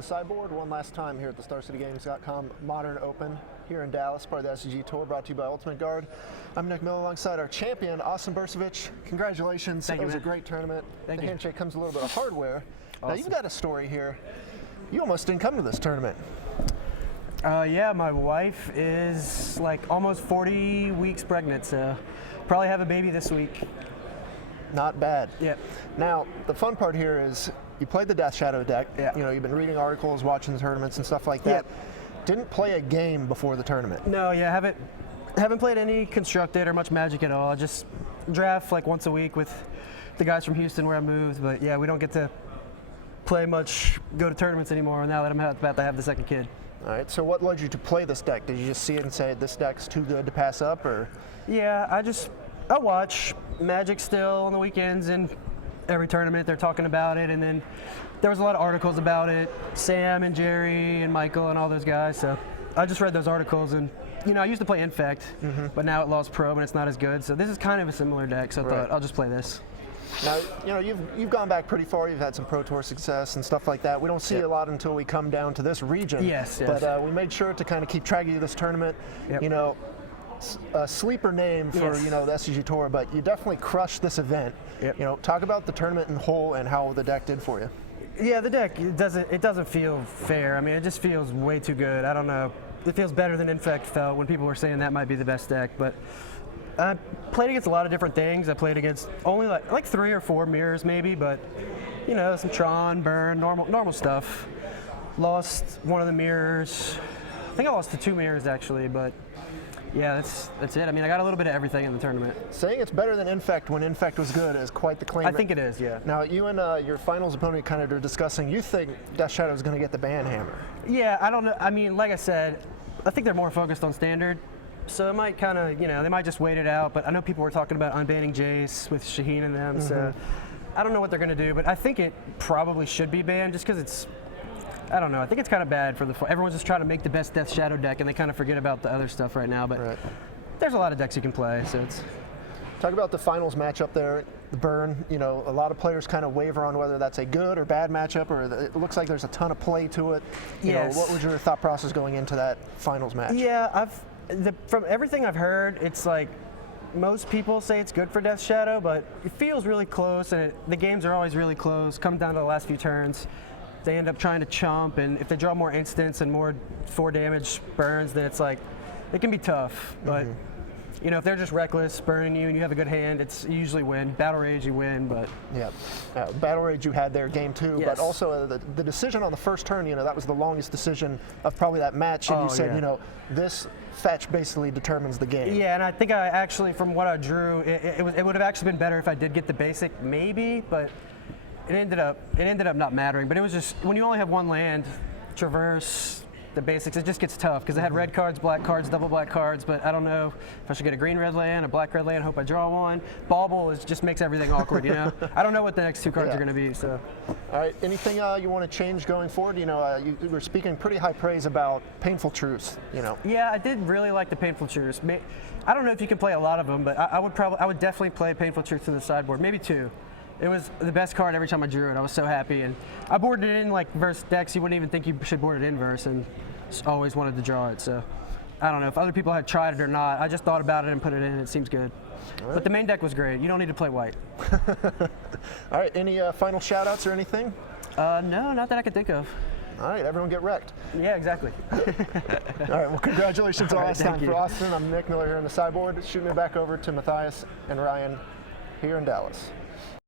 the sideboard one last time here at the StarCityGames.com Modern Open here in Dallas, part of the SCG Tour, brought to you by Ultimate Guard. I'm Nick Miller alongside our champion, Austin Bursavich. Congratulations. Thank you, It was man. a great tournament. Thank the you. handshake comes with a little bit of hardware. Awesome. Now, you've got a story here. You almost didn't come to this tournament. Yeah, my wife is like almost 40 weeks pregnant, so probably have a baby this week. Not bad. Yeah. Now, the fun part here is you played the Death Shadow deck. Yeah. You know, you've been reading articles, watching the tournaments and stuff like that. Yep. Didn't play a game before the tournament. No, yeah, haven't played any constructed or much Magic at all. Just draft like once a week with the guys from Houston where I moved, but yeah, we don't get to play much, go to tournaments anymore now that I'm about to have the second kid. All right, so what led you to play this deck? Did you just see it and say, this deck's too good to pass up, or? Yeah, I watch Magic still on the weekends, and every tournament they're talking about it, and then there was a lot of articles about it, Sam and Jerry and Michael and all those guys, so I just read those articles, and you know, I used to play Infect, but now it lost Probe and it's not as good, so this is kind of a similar deck, so I thought I'll just play this. Now, you know, you've gone back pretty far. You've had some Pro Tour success and stuff like that. We don't see a lot until we come down to this region. Yes. But we made sure to kind of keep track of you this tournament. Yep. You know, a sleeper name for you know, the SCG Tour, but you definitely crushed this event. Yep. You know, talk about the tournament in whole and how the deck did for you. Yeah, the deck, it doesn't feel fair. I mean, it just feels way too good. I don't know. It feels better than Infect felt when people were saying that might be the best deck, but I played against a lot of different things. I played against only like 3 or 4 mirrors maybe, but you know, some Tron, Burn, normal stuff. Lost one of the mirrors. I think I lost to 2 mirrors actually, but yeah, that's it. I mean, I got a little bit of everything in the tournament. Saying it's better than Infect when Infect was good is quite the claim. I think it is, yeah. Now, you and your finals opponent kind of are discussing, you think Death Shadow is going to get the ban hammer. Yeah, I don't know. I mean, like I said, I think they're more focused on standard. So it might kind of, you know, they might just wait it out. But I know people were talking about unbanning Jace with Shaheen and them. So I don't know what they're going to do. But I think it probably should be banned just because it's, I don't know. I think it's kind of bad for everyone's just trying to make the best Death Shadow deck and they kind of forget about the other stuff right now. But there's a lot of decks you can play. So it's. Talk about the finals matchup there, the Burn. You know, a lot of players kind of waver on whether that's a good or bad matchup, or it looks like there's a ton of play to it. You know, what was your thought process going into that finals match? Yeah, from everything I've heard, it's like most people say it's good for Death Shadow, but it feels really close, and the games are always really close. Come down to the last few turns, they end up trying to chump, and if they draw more instants and more 4 damage burns, then it's like it can be tough. But you know, if they're just reckless, burning you, and you have a good hand, you usually win. Battle Rage, you win, but yeah, Battle Rage you had there game 2, but also the decision on the first turn. You know, that was the longest decision of probably that match, and you said, you know, this fetch basically determines the game. Yeah, and I think I actually, from what I drew, it would have actually been better if I did get the basic, maybe, but it ended up not mattering. But it was just when you only have 1 land, traverse. The basics, it just gets tough because I had red cards, black cards, double black cards, but I don't know if I should get a green red land, a black red land, hope I draw one. Bauble just makes everything awkward, you know? I don't know what the next 2 cards are going to be, so. All right, anything you want to change going forward? You know, you were speaking pretty high praise about Painful Truce, you know. Yeah, I did really like the Painful Truce. I don't know if you can play a lot of them, but I would definitely play Painful Truce to the sideboard, maybe 2. It was the best card every time I drew it. I was so happy, and I boarded it in like verse decks. You wouldn't even think you should board it in verse, and always wanted to draw it. So I don't know if other people had tried it or not. I just thought about it and put it in. It seems good. But the main deck was great. You don't need to play white. All right, any final shout-outs or anything? No, not that I can think of. All right, everyone get wrecked. Yeah, exactly. All right, well, congratulations on last time for Austin. I'm Nick Miller here on the sideboard. Shooting it back over to Matthias and Ryan here in Dallas.